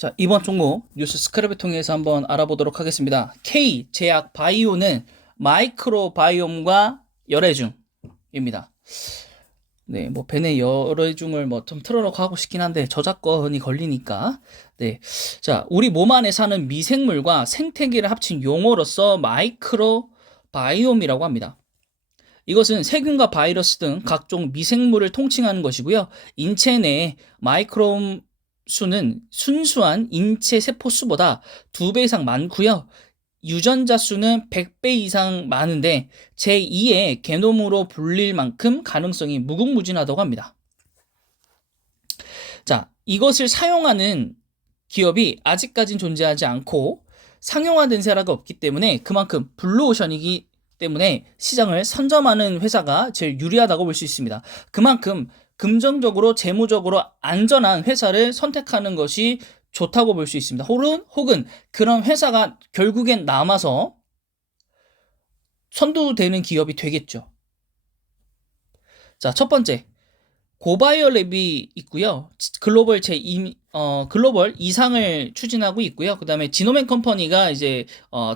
자, 이번 종목 뉴스 스크랩을 통해서 한번 알아보도록 하겠습니다. K제약 바이오는 마이크로바이옴과 열애중입니다. 네, 뭐 벤의 열애중을 뭐 좀 틀어놓고 하고 싶긴 한데 저작권이 걸리니까. 네, 자, 우리 몸 안에 사는 미생물과 생태계를 합친 용어로서 마이크로바이옴이라고 합니다. 이것은 세균과 바이러스 등 각종 미생물을 통칭하는 것이고요. 인체 내 마이크롬 수는 순수한 인체 세포 수보다 2배 이상 많고요. 유전자 수는 100배 이상 많은데 제2의 게놈으로 불릴 만큼 가능성이 무궁무진하다고 합니다. 자, 이것을 사용하는 기업이 아직까진 존재하지 않고 상용화된 사례가 없기 때문에 그만큼 블루오션이기 때문에 시장을 선점하는 회사가 제일 유리하다고 볼 수 있습니다. 그만큼 금전적으로 재무적으로 안전한 회사를 선택하는 것이 좋다고 볼 수 있습니다. 혹은 그런 회사가 결국엔 남아서 선두되는 기업이 되겠죠. 자, 첫 번째 고바이오랩이 있고요. 글로벌 2상을 추진하고 있고요. 그 다음에 지노맨 컴퍼니가 이제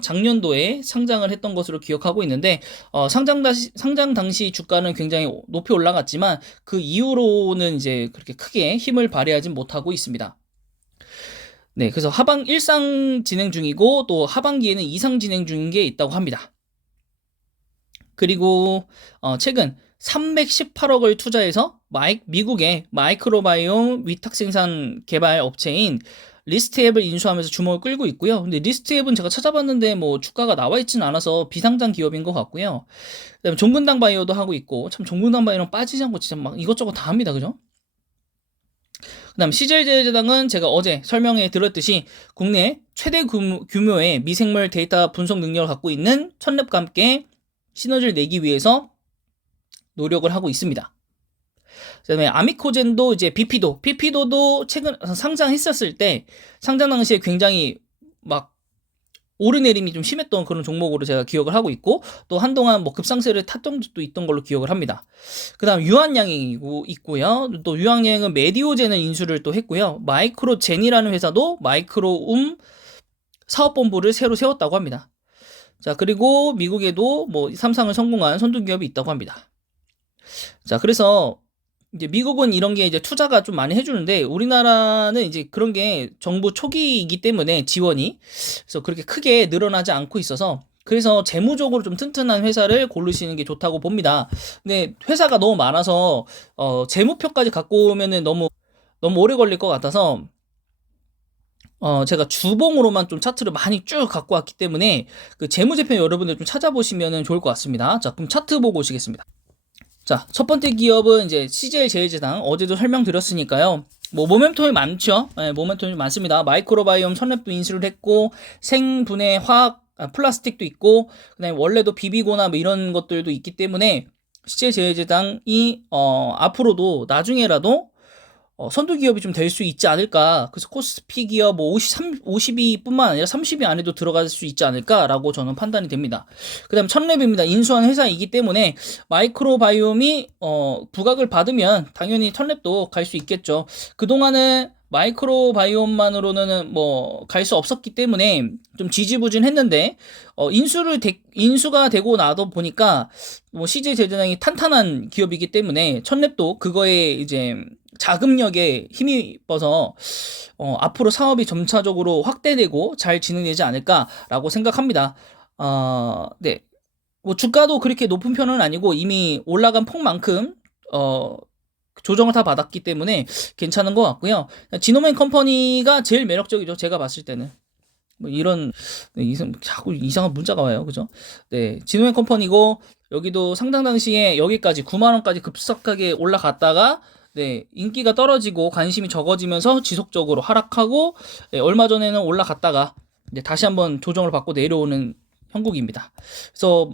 작년도에 상장을 했던 것으로 기억하고 있는데 상장 당시 주가는 굉장히 높이 올라갔지만 그 이후로는 이제 그렇게 크게 힘을 발휘하지 못하고 있습니다. 네, 그래서 하반 1상 진행 중이고 또 하반기에는 2상 진행 중인 게 있다고 합니다. 그리고 최근 318억을 투자해서 미국의 마이크로바이옴 위탁 생산 개발 업체인 리스트앱을 인수하면서 주목을 끌고 있고요. 근데 리스트앱은 제가 찾아봤는데 뭐 주가가 나와 있지는 않아서 비상장 기업인 것 같고요. 그다음에 종근당 바이오도 하고 있고, 참 종근당 바이오는 빠지지 않고 진짜 막 이것저것 다 합니다. 그죠? 그다음 CJ제일제당은 제가 어제 설명해 드렸듯이 국내 최대 규모의 미생물 데이터 분석 능력을 갖고 있는 첫랩과 함께 시너지를 내기 위해서 노력을 하고 있습니다. 그다음에 아미코젠도 이제 비피도도 최근 상장했었을 때 상장 당시에 굉장히 막 오르내림이 좀 심했던 그런 종목으로 제가 기억을 하고 있고 또 한동안 뭐 급상세를 탔던 적도 있던 걸로 기억을 합니다. 그다음 유한양행 있고요. 또 유한양행은 메디오젠을 인수를 또 했고요. 마이크로젠이라는 회사도 마이크로움 사업본부를 새로 세웠다고 합니다. 자, 그리고 미국에도 뭐 3상을 성공한 선두기업이 있다고 합니다. 자, 그래서 이제 미국은 이런 게 이제 투자가 좀 많이 해주는데 우리나라는 이제 그런 게 정부 초기이기 때문에 지원이 그래서 그렇게 크게 늘어나지 않고 있어서 그래서 재무적으로 좀 튼튼한 회사를 고르시는 게 좋다고 봅니다. 근데 회사가 너무 많아서 재무표까지 갖고 오면은 너무 오래 걸릴 것 같아서 제가 주봉으로만 좀 차트를 많이 쭉 갖고 왔기 때문에 그 재무제표 여러분들 좀 찾아보시면 좋을 것 같습니다. 자, 그럼 차트 보고 오시겠습니다. 자, 첫 번째 기업은 이제 CJ 제일제당 어제도 설명드렸으니까요. 뭐 모멘텀이 많죠. 네, 모멘텀이 많습니다. 마이크로바이옴 선랩도 인수를 했고 생분해 화학 플라스틱도 있고 그다음에 원래도 비비고나 뭐 이런 것들도 있기 때문에 CJ 제일제당이 앞으로도 나중에라도 선도 기업이 좀 될 수 있지 않을까. 그래서 코스피 기업 뭐 52뿐만 아니라 30위 안에도 들어갈 수 있지 않을까라고 저는 판단이 됩니다. 그 다음 첫랩입니다. 인수한 회사이기 때문에 마이크로바이옴이 부각을 받으면 당연히 첫랩도 갈 수 있겠죠. 그동안은 마이크로바이옴만으로는 뭐 갈 수 없었기 때문에 좀 지지부진했는데 인수가 되고 나도 보니까 뭐 CJ 제일제당이 탄탄한 기업이기 때문에 첫랩도 그거에 이제 자금력에 힘입어서 앞으로 사업이 점차적으로 확대되고 잘 진행되지 않을까라고 생각합니다. 네. 뭐 주가도 그렇게 높은 편은 아니고 이미 올라간 폭만큼 조정을 다 받았기 때문에 괜찮은 것 같고요. 지노맨 컴퍼니가 제일 매력적이죠. 제가 봤을 때는. 뭐 이런 자꾸 이상한 문자가 와요. 그죠? 네. 지노맨 컴퍼니고 여기도 상장 당시에 여기까지 9만 원까지 급속하게 올라갔다가 네, 인기가 떨어지고 관심이 적어지면서 지속적으로 하락하고 네, 얼마 전에는 올라갔다가 이제 다시 한번 조정을 받고 내려오는 형국입니다. 그래서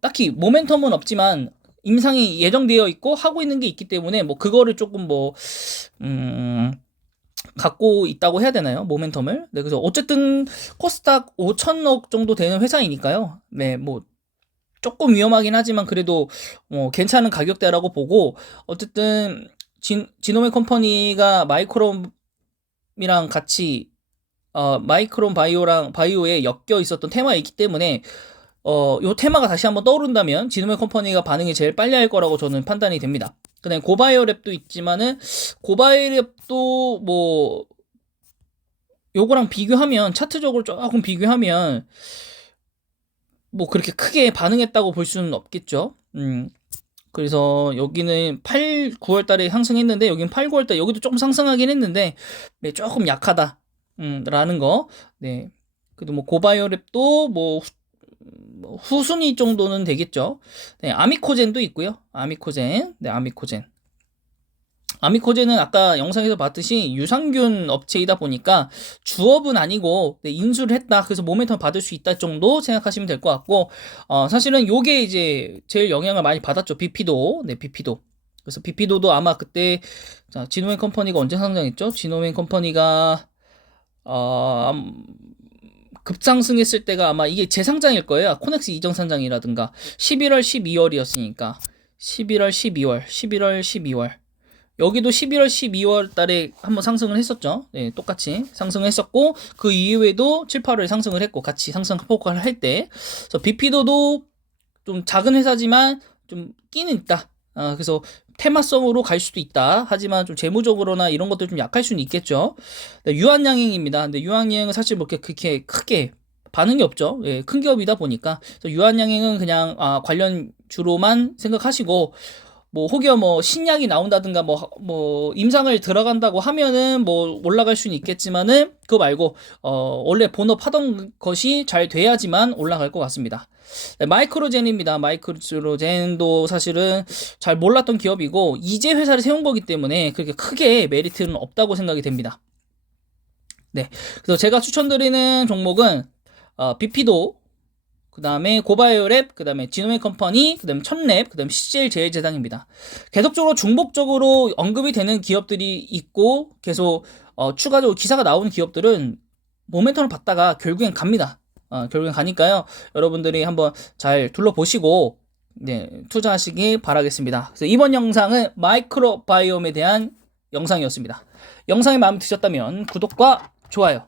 딱히 모멘텀은 없지만 임상이 예정되어 있고 하고 있는 게 있기 때문에 뭐 그거를 조금 갖고 있다고 해야 되나요? 모멘텀을. 네, 그래서 어쨌든 코스닥 5천억 정도 되는 회사이니까요. 네, 뭐 조금 위험하긴 하지만 그래도 괜찮은 가격대라고 보고 어쨌든 지노메 컴퍼니가 지노엠이랑 같이 마이크론 바이오에 엮여 있었던 테마이기 때문에 요 테마가 다시 한번 떠오른다면 지노메 컴퍼니가 반응이 제일 빨리 할 거라고 저는 판단이 됩니다. 그다음에 고바이오랩도 있지만은 고바이오랩도 뭐 요거랑 비교하면 차트적으로 조금 비교하면 뭐 그렇게 크게 반응했다고 볼 수는 없겠죠. 그래서 여기는 9월 달에 상승했는데 여기는 9월 달 여기도 조금 상승하긴 했는데 네, 조금 약하다. 라는 거. 네. 그래도 뭐 고바이오랩도 뭐 후순위 정도는 되겠죠. 네, 아미코젠도 있고요. 아미코젠. 네, 아미코젠. 아미코젠은 아까 영상에서 봤듯이 유산균 업체이다 보니까 주업은 아니고 네, 인수를 했다. 그래서 모멘텀 받을 수 있다 정도 생각하시면 될 것 같고 사실은 요게 이제 제일 영향을 많이 받았죠. 비피도. 네, 비피도. 그래서 비피도도 아마 그때 자, 지노맨 컴퍼니가 언제 상장했죠? 지노맨 컴퍼니가 급상승했을 때가 아마 이게 재상장일 거예요. 코넥스 이전 상장이라든가 11월, 12월이었으니까 11월, 12월 여기도 11월, 12월 달에 한번 상승을 했었죠. 네, 똑같이 상승했었고 그 이후에도 7, 8월에 상승을 했고 같이 상승 폭발을 할 때 그래서 비피도도 좀 작은 회사지만 좀 끼는 있다. 그래서 테마성으로 갈 수도 있다. 하지만 좀 재무적으로나 이런 것들 좀 약할 수는 있겠죠. 네, 유한양행입니다. 근데 유한양행은 사실 뭐 그렇게 크게 반응이 없죠. 예, 큰 기업이다 보니까. 그래서 유한양행은 그냥 관련 주로만 생각하시고 뭐 혹여 뭐 신약이 나온다든가 뭐 임상을 들어간다고 하면은 뭐 올라갈 수는 있겠지만은 그거 말고 원래 본업 하던 것이 잘 돼야지만 올라갈 것 같습니다. 네, 마이크로젠입니다. 마이크로젠도 사실은 잘 몰랐던 기업이고 이제 회사를 세운 거기 때문에 그렇게 크게 메리트는 없다고 생각이 됩니다. 네, 그래서 제가 추천드리는 종목은 비피도, 그 다음에 고바이오랩, 그 다음에 지노메 컴퍼니, 그 다음에 천랩, 그 다음에 CJ 제일제당입니다. 계속적으로 중복적으로 언급이 되는 기업들이 있고 계속 추가적으로 기사가 나오는 기업들은 모멘텀을 받다가 결국엔 갑니다. 결국엔 가니까요. 여러분들이 한번 잘 둘러보시고 네, 투자하시기 바라겠습니다. 그래서 이번 영상은 마이크로바이옴에 대한 영상이었습니다. 영상이 마음에 드셨다면 구독과 좋아요